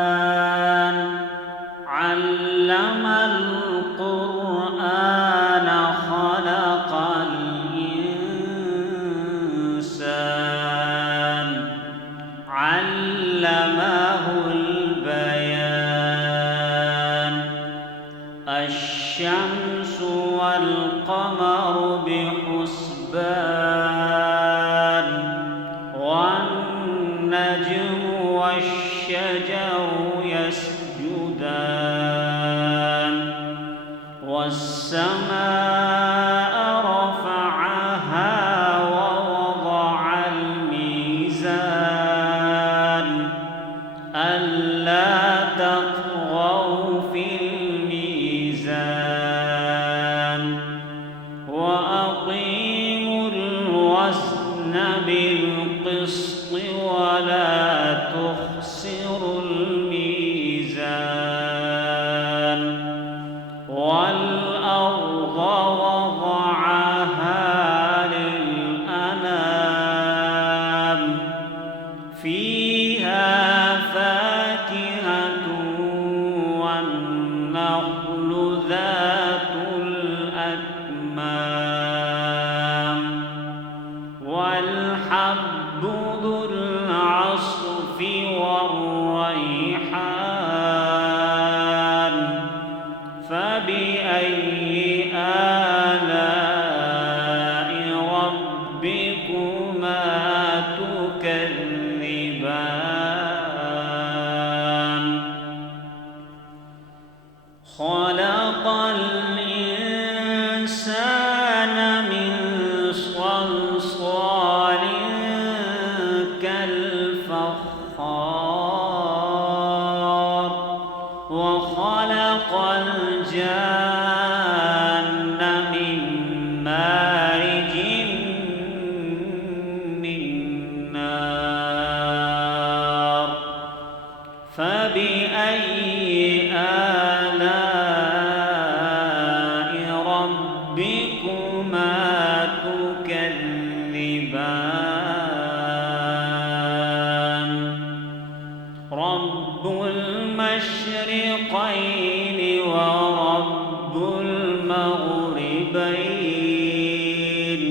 الرحمن علم القرآن خلق الإنسان علمه البيان الشمس والقمر بحسبان والنجم والشجر يسجدان والسماء رفعها ووضع الميزان ألا تطغوا في الميزان وأقيموا الوزن بالقسط ولا تخسروا الميزان والأرض وضعها للأنام فيها فاكهة والنخل ذات الأكمام والحب ذو العصف والريحان فبأي آلاء ربكما تكذبان خلق الإنسان من صلصال كالفخار وخلق الجان من مارج من نار فبأي آلاء ربكما تكذبان رب المشرقين ورب المغربين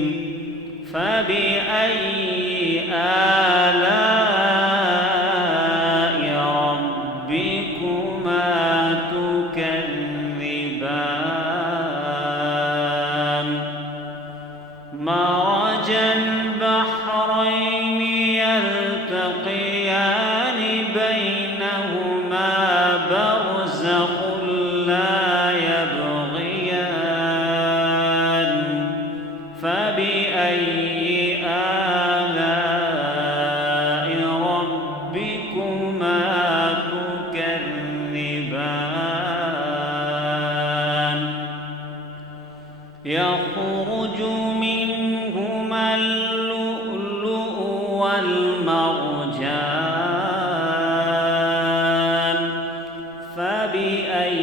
فبأي آلاء ربكما تكذبان مرج البحرين يلتقيان بينهما برزخ لا يبغيان فبأي آلاء ربكما تكذبان يخرج منهما اللؤلؤ والمرجان فبأي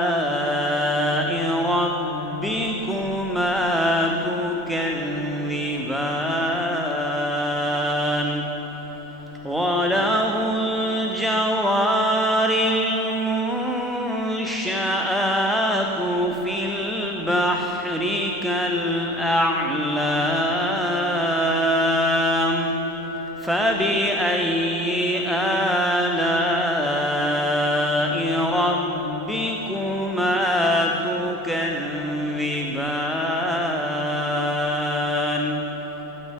آلاء ربكما تكذبان وله الجوار المنشآت في البحر كالأعلام فبأي